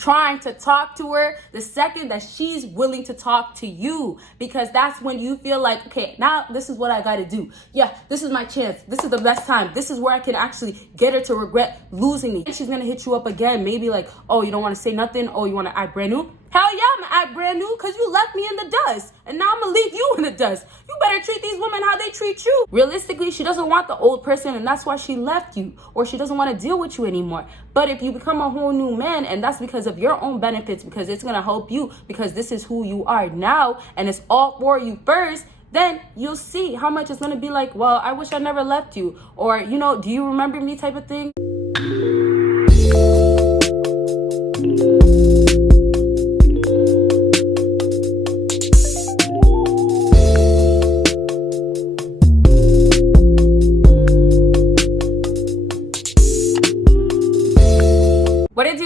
trying to talk to her, the second that she's willing to talk to you, because that's when you feel like, okay, now this is what I got to do. Yeah, this is my chance. This is the best time. This is where I can actually get her to regret losing me. And she's going to hit you up again. Maybe like, oh, you don't want to say nothing. Oh, you want to act brand new? Hell yeah, I'm gonna act brand new because you left me in the dust. And now I'm gonna leave you in the dust. You better treat these women how they treat you. Realistically, she doesn't want the old person, and that's why she left you. Or she doesn't want to deal with you anymore. But if you become a whole new man, and that's because of your own benefits, because it's gonna help you, because this is who you are now, and it's all for you first, then you'll see how much it's gonna be like, well, I wish I never left you. Or, you know, do you remember me type of thing.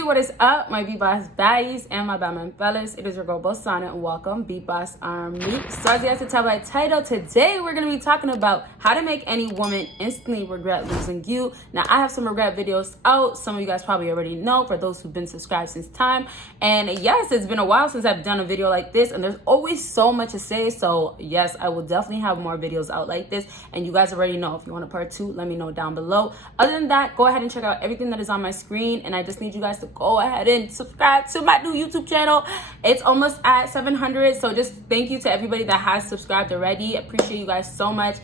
What is up, my BBossBaddies and my Batman fellas? It is your girl Bosana, and welcome BBossArmy. So as you guys can tell by the title, today we're going to be talking about how to make any woman instantly regret losing you. Now, I have some regret videos out. Some of you guys probably already know, for those who've been subscribed since time. And yes, it's been a while since I've done a video like this, and there's always so much to say. So yes, I will definitely have more videos out like this, and you guys already know. If you want a part 2, let me know down below. Other than that, go ahead and check out everything that is on my screen, and I just need you guys to go ahead and subscribe to my new YouTube channel. It's almost at 700, so just thank you to everybody that has subscribed already. I appreciate you guys so much.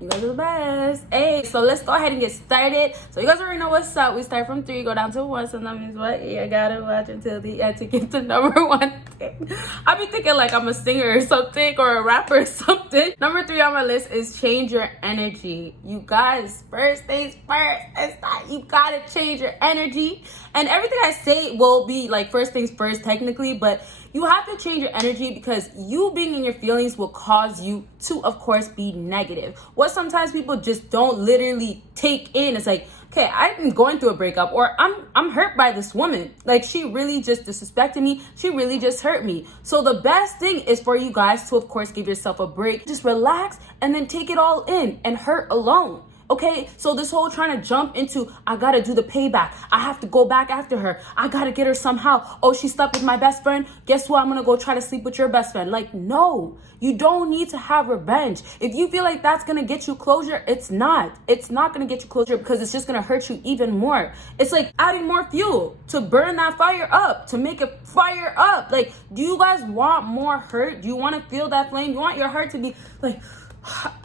You guys are the best. Hey, so let's go ahead and get started. So you guys already know what's up. We start from 3, go down to 1. So that means what? You gotta watch until the end to get to number 1 thing. I be thinking like I'm a singer or something, or a rapper or something. Number 3 on my list is change your energy. You guys, first things first. It's not, you gotta change your energy. And everything I say will be like first things first technically, but you have to change your energy, because you being in your feelings will cause you to, of course, be negative. What sometimes people just don't literally take in, it's like, okay, I'm going through a breakup, or I'm hurt by this woman. Like, she really just disrespected me. She really just hurt me. So the best thing is for you guys to, of course, give yourself a break. Just relax and then take it all in and hurt alone. Okay, so this whole trying to jump into, I gotta do the payback. I have to go back after her. I gotta get her somehow. Oh, she slept with my best friend. Guess what? I'm gonna go try to sleep with your best friend. Like, no, you don't need to have revenge. If you feel like that's gonna get you closure, it's not. It's not gonna get you closure, because it's just gonna hurt you even more. It's like adding more fuel to burn that fire up, to make it fire up. Like, do you guys want more hurt? Do you want to feel that flame? You want your heart to be like,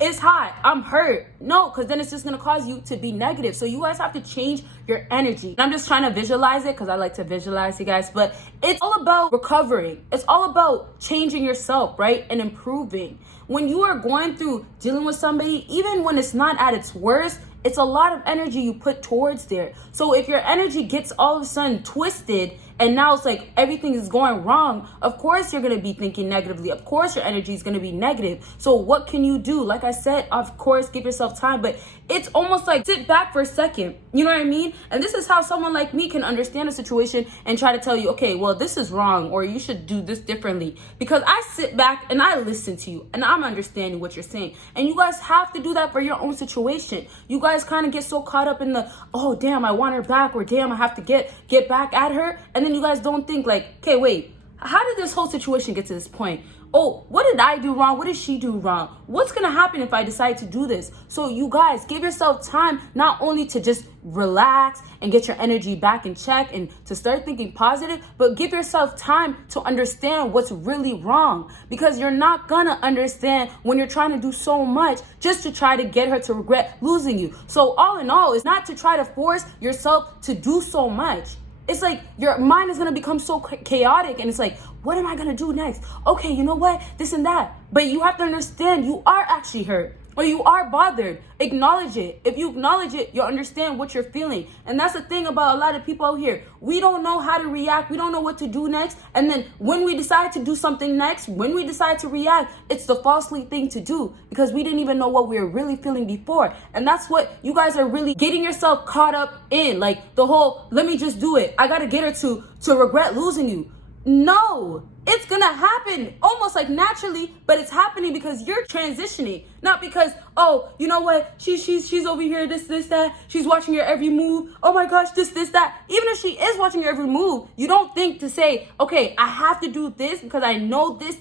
it's hot, I'm hurt? No, because then it's just going to cause you to be negative. So you guys have to change your energy. And I'm just trying to visualize it, because I like to visualize, you guys. But it's all about recovering. It's all about changing yourself, right? And improving. When you are going through dealing with somebody, even when it's not at its worst, it's a lot of energy you put towards there. So if your energy gets all of a sudden twisted, and now it's like everything is going wrong, of course you're going to be thinking negatively. Of course your energy is going to be negative. So what can you do? Like I said, of course, give yourself time. But it's almost like sit back for a second. You know what I mean? And this is how someone like me can understand a situation and try to tell you, okay, well, this is wrong, or you should do this differently. Because I sit back and I listen to you, and I'm understanding what you're saying. And you guys have to do that for your own situation. You guys kind of get so caught up in the, oh, damn, I want her back, or damn, I have to get back at her. And then you guys don't think like, okay, wait, how did this whole situation get to this point? Oh, what did I do wrong? What did she do wrong? What's going to happen if I decide to do this? So you guys, give yourself time, not only to just relax and get your energy back in check and to start thinking positive, but give yourself time to understand what's really wrong, because you're not going to understand when you're trying to do so much just to try to get her to regret losing you. So all in all, it's not to try to force yourself to do so much. It's like your mind is going to become so chaotic, and it's like, what am I going to do next? Okay, you know what? This and that. But you have to understand you are actually hurt, or you are bothered. Acknowledge it. If you acknowledge it, you'll understand what you're feeling. And that's the thing about a lot of people out here. We don't know how to react. We don't know what to do next. And then when we decide to do something next, when we decide to react, it's the falsely thing to do, because we didn't even know what we were really feeling before. And that's what you guys are really getting yourself caught up in. Like the whole, let me just do it. I got to get her to regret losing you. No, It's gonna happen almost like naturally, but it's happening because you're transitioning, not because, oh, you know what, she's over here, this, that, she's watching your every move, oh my gosh, this, that. Even if she is watching your every move, you don't think to say, okay, I have to do this because I know this.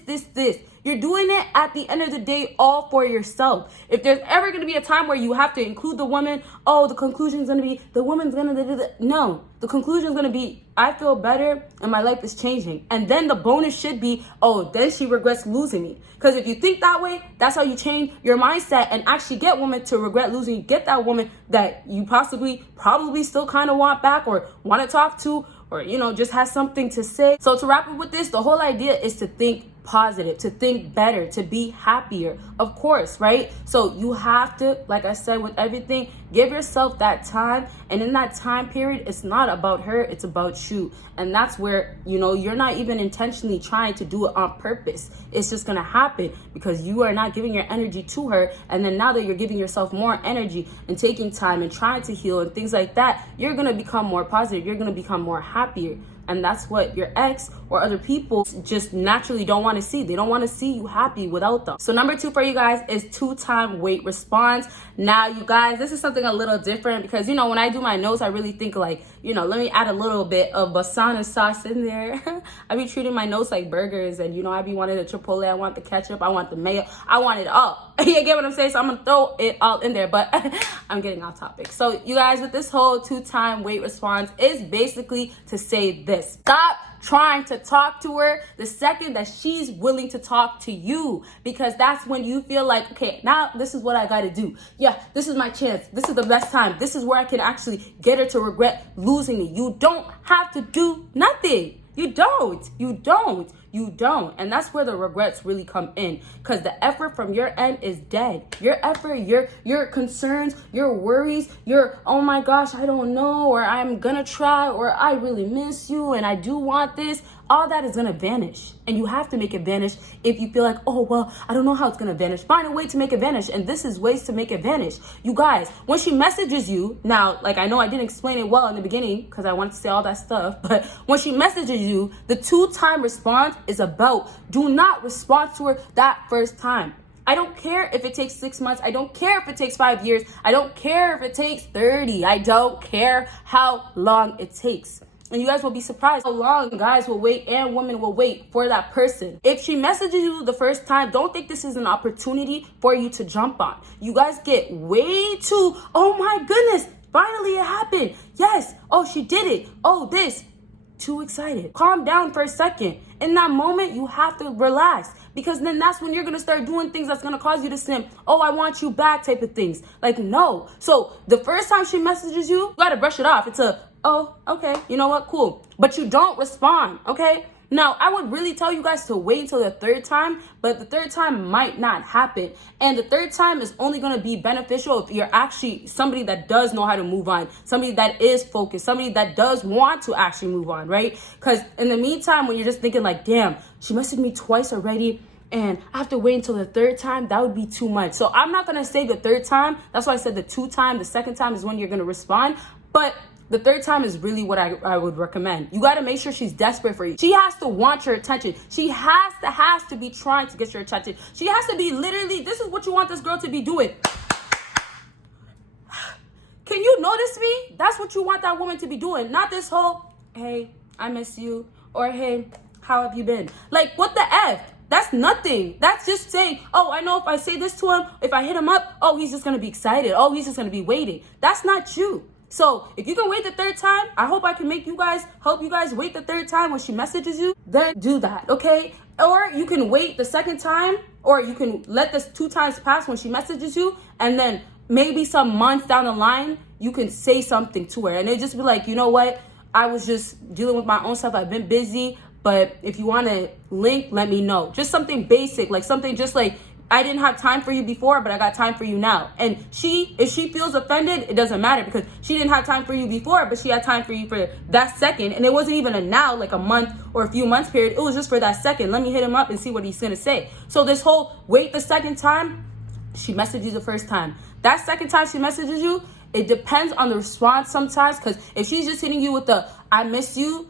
You're doing it at the end of the day all for yourself. If there's ever going to be a time where you have to include the woman, oh, the conclusion's going to be, the woman's going to, no. The conclusion's going to be, I feel better and my life is changing. And then the bonus should be, oh, then she regrets losing me. Because if you think that way, that's how you change your mindset and actually get women to regret losing you. Get that woman that you probably still kind of want back or want to talk to, or, you know, just has something to say. So to wrap up with this, the whole idea is to think positive, to think better, to be happier, of course, right? So you have to, like I said, with everything, give yourself that time. And in that time period, it's not about her, it's about you. And that's where, you know, you're not even intentionally trying to do it on purpose. It's just gonna happen because you are not giving your energy to her. And then now that you're giving yourself more energy and taking time and trying to heal and things like that, you're gonna become more positive, you're gonna become more happier. And that's what your ex or other people just naturally don't want to see. They don't want to see you happy without them. So number 2 for you guys is 2-time wait response. Now, you guys, this is something a little different because, you know, when I do my notes, I really think like, you know, let me add a little bit of Bosana sauce in there. I be treating my notes like burgers, and, you know, I be wanting the chipotle, I want the ketchup, I want the mayo, I want it all. You get what I'm saying? So I'm going to throw it all in there, but I'm getting off topic. So you guys, with this whole 2-time wait response is basically to say this. Stop trying to talk to her the second that she's willing to talk to you, because that's when you feel like, okay, now this is what I got to do. Yeah, this is my chance. This is the best time. This is where I can actually get her to regret losing me. You don't have to do nothing. You don't. And that's where the regrets really come in, because the effort from your end is dead. Your effort, your concerns, your worries, your, oh my gosh, I don't know, or I'm gonna try, or I really miss you and I do want this. All that is gonna vanish, and you have to make it vanish. If you feel like, oh, well, I don't know how it's gonna vanish, find a way to make it vanish. And this is ways to make it vanish. You guys, when she messages you, now, like, I know I didn't explain it well in the beginning because I wanted to say all that stuff, but when she messages you, the 2-time response is about, do not respond to her that first time. I don't care if it takes 6 months. I don't care if it takes 5 years. I don't care if it takes 30. I don't care how long it takes. And you guys will be surprised how long guys will wait and women will wait for that person. If she messages you the first time, don't think this is an opportunity for you to jump on. You guys get way too, oh my goodness, finally it happened. Yes, oh, she did it. Oh, this. Too excited. Calm down for a second. In that moment, you have to relax, because then that's when you're going to start doing things that's going to cause you to simp. Oh, I want you back type of things. Like, no. So the first time she messages you, you got to brush it off. It's a, oh, okay, you know what, cool. But you don't respond, okay? Now, I would really tell you guys to wait until the 3rd time, but the 3rd time might not happen. And the 3rd time is only going to be beneficial if you're actually somebody that does know how to move on, somebody that is focused, somebody that does want to actually move on, right? Because in the meantime, when you're just thinking like, damn, she messaged me twice already, and I have to wait until the 3rd time, that would be too much. So I'm not going to say the 3rd time. That's why I said the 2-time. The 2nd time is when you're going to respond. But the 3rd time is really what I would recommend. You got to make sure she's desperate for you. She has to want your attention. She has to be trying to get your attention. She has to be literally, this is what you want this girl to be doing. Can you notice me? That's what you want that woman to be doing. Not this whole, hey, I miss you. Or, hey, how have you been? Like, what the F? That's nothing. That's just saying, oh, I know if I say this to him, if I hit him up, oh, he's just going to be excited. Oh, he's just going to be waiting. That's not you. So if you can wait the 3rd time, I hope I can help you guys wait the 3rd time when she messages you, then do that, okay? Or you can wait the 2nd time, or you can let this 2 times pass when she messages you, and then maybe some months down the line, you can say something to her. And it just be like, you know what? I was just dealing with my own stuff. I've been busy, but if you want to link, let me know. Just something basic, like something just like, I didn't have time for you before, but I got time for you now. And if she feels offended, it doesn't matter, because she didn't have time for you before, but she had time for you for that second. And it wasn't even a now, like a month or a few months period. It was just for that second. Let me hit him up and see what he's going to say. So this whole wait the 2nd time, she messaged you the 1st time. That 2nd time she messages you, it depends on the response sometimes, because if she's just hitting you with the, I miss you,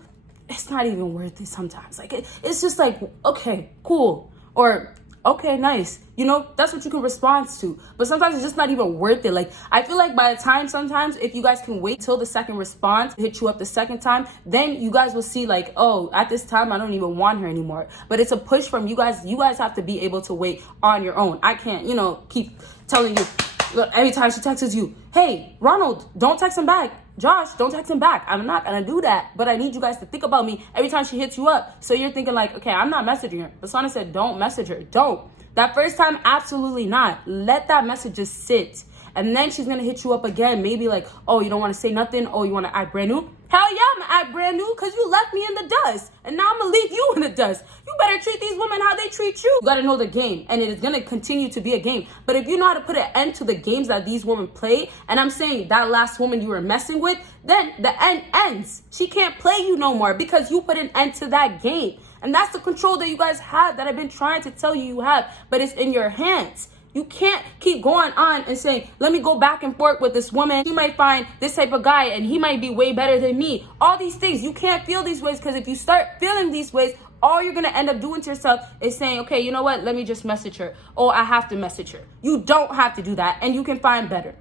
it's not even worth it sometimes. Like, it's just like, okay, cool. Or, okay, nice. You know, that's what you can respond to. But sometimes it's just not even worth it. Like, I feel like by the time sometimes, if you guys can wait till the second response to hit you up the second time, then you guys will see like, oh, at this time, I don't even want her anymore. But it's a push from you guys. You guys have to be able to wait on your own. I can't, you know, keep telling you, look, every time she texts you, hey, Ronald, don't text him back. Josh, don't text him back. I'm not gonna do that, but I need you guys to think about me every time she hits you up. So you're thinking like, okay, I'm not messaging her. Bosana said, don't message her. Don't. That first time, absolutely not. Let that message just sit. And then she's gonna hit you up again. Maybe like, oh, you don't wanna say nothing? Oh, you wanna act brand new? Hell yeah, I'm gonna act brand new because you left me in the dust. And now I'm gonna leave you in the dust. You better treat these women how they treat you. You gotta know the game, and it is gonna continue to be a game. But if you know how to put an end to the games that these women play, and I'm saying that last woman you were messing with, then the end ends. She can't play you no more because you put an end to that game. And that's the control that you guys have that I've been trying to tell you have, but it's in your hands. You can't keep going on and saying, let me go back and forth with this woman. She might find this type of guy and he might be way better than me. All these things, you can't feel these ways, because if you start feeling these ways, all you're going to end up doing to yourself is saying, okay, you know what? Let me just message her. Oh, I have to message her. You don't have to do that, and you can find better.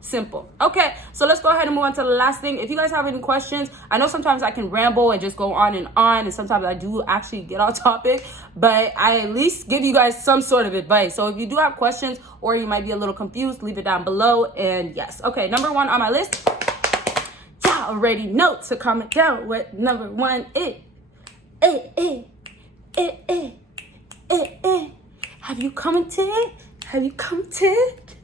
Simple. Okay, so let's go ahead and move on to the last thing. If you guys have any questions, I know sometimes I can ramble and just go on, and sometimes I do actually get off topic, but I at least give you guys some sort of advice. So if you do have questions or you might be a little confused, leave it down below. And yes, okay, number one on my list, y'all already know to comment down what number one is. Have you commented? Have you commented?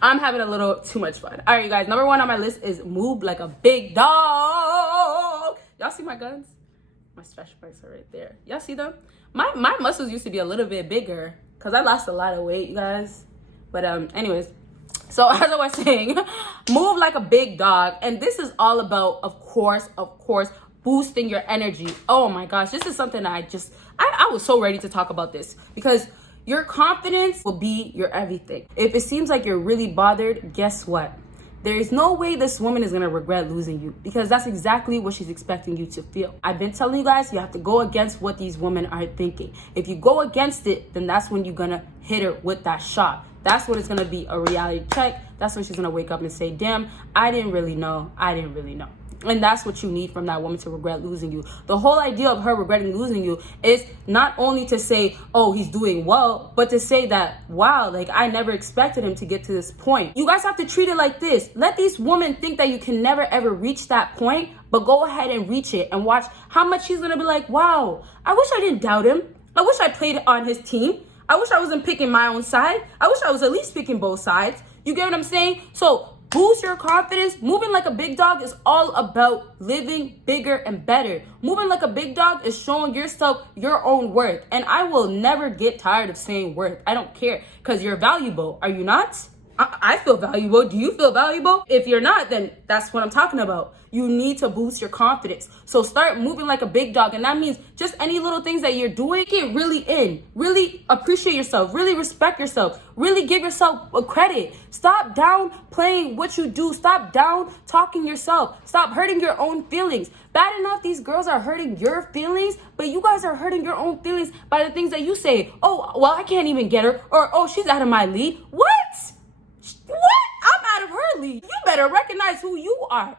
I'm having a little too much fun. All right, you guys, number one on my list is move like a big dog. Y'all see my guns? My stretch marks are right there. Y'all see them? My muscles used to be a little bit bigger because I lost a lot of weight, you guys. But anyways, so as I was saying, move like a big dog. And this is all about, of course, boosting your energy. Oh my gosh, this is something that I was so ready to talk about this, because your confidence will be your everything. If it seems like you're really bothered, guess what? There is no way this woman is gonna regret losing you, because that's exactly what she's expecting you to feel. I've been telling you guys, you have to go against what these women are thinking. If you go against it, then that's when you're gonna hit her with that shot. That's when it's gonna be a reality check. That's when she's gonna wake up and say, damn, I didn't really know. And that's what you need from that woman to regret losing you. The whole idea of her regretting losing you is not only to say, oh, he's doing well, but to say that, wow, like I never expected him to get to this point. You guys have to treat it like this. Let these women think that you can never ever reach that point, but go ahead and reach it and watch how much she's gonna be like, wow, I wish I didn't doubt him. I wish I played on his team. I wish I wasn't picking my own side. I wish I was at least picking both sides. You get what I'm saying? So boost your confidence. Moving like a big dog is all about living bigger and better. Moving like a big dog is showing yourself your own worth. And I will never get tired of saying worth. I don't care, because you're valuable. Are you not? I feel valuable. Do you feel valuable? If you're not, then that's what I'm talking about. You need to boost your confidence. So start moving like a big dog. And that means just any little things that you're doing, get really in. Really appreciate yourself. Really respect yourself. Really give yourself a credit. Stop downplaying what you do. Stop down talking yourself. Stop hurting your own feelings. Bad enough these girls are hurting your feelings, but you guys are hurting your own feelings by the things that you say. Oh, well, I can't even get her. Or, oh, she's out of my league. What? I'm out of her league. You better recognize who you are.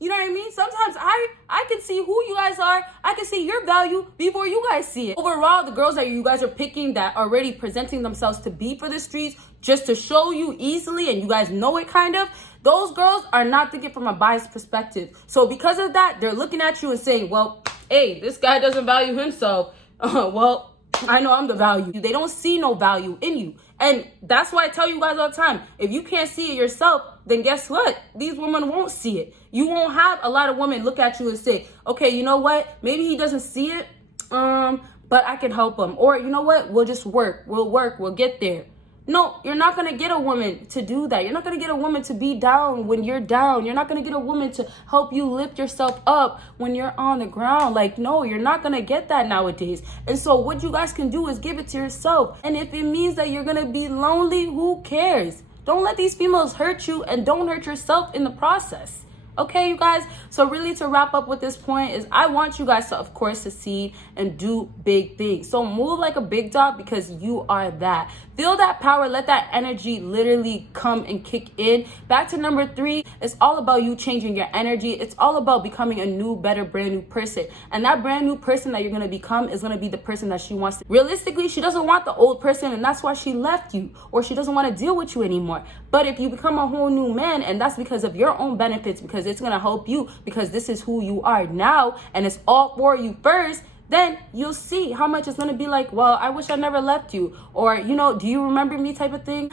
You know what I mean? Sometimes I can see who you guys are. I can see your value before you guys see it. Overall, the girls that you guys are picking that are already presenting themselves to be for the streets just to show you easily, and you guys know it kind of, those girls are not thinking from a biased perspective. So because of that, they're looking at you and saying, well, hey, this guy doesn't value himself. Well, I know I'm the value. They don't see no value in you. And that's why I tell you guys all the time, if you can't see it yourself, then guess what? These women won't see it. You won't have a lot of women look at you and say, okay, you know what? Maybe he doesn't see it, but I can help him. Or you know what? We'll just work. We'll get there. No, you're not going to get a woman to do that. You're not going to get a woman to be down when you're down. You're not going to get a woman to help you lift yourself up when you're on the ground. Like, no, you're not going to get that nowadays. And so what you guys can do is give it to yourself. And if it means that you're going to be lonely, who cares? Don't let these females hurt you, and don't hurt yourself in the process. Okay, you guys? So really, to wrap up with this point is I want you guys to, of course, succeed and do big things. So move like a big dog, because you are that. Feel that power. Let that energy literally come and kick in. Back to number 3, it's all about you changing your energy. It's all about becoming a new, better, brand new person. And that brand new person that you're going to become is going to be the person that she wants to. Realistically, she doesn't want the old person, and that's why she left you, or she doesn't want to deal with you anymore. But if you become a whole new man, and that's because of your own benefits, because it's going to help you, because this is who you are now, and it's all for you first, then you'll see how much it's going to be like, well, I wish I never left you. Or, you know, do you remember me type of thing?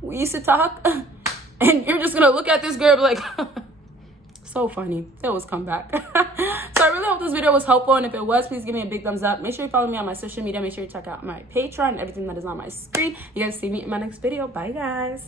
We used to talk. And you're just going to look at this girl and be like, so funny. They always come back. So I really hope this video was helpful. And if it was, please give me a big thumbs up. Make sure you follow me on my social media. Make sure you check out my Patreon and everything that is on my screen. You guys see me in my next video. Bye, guys.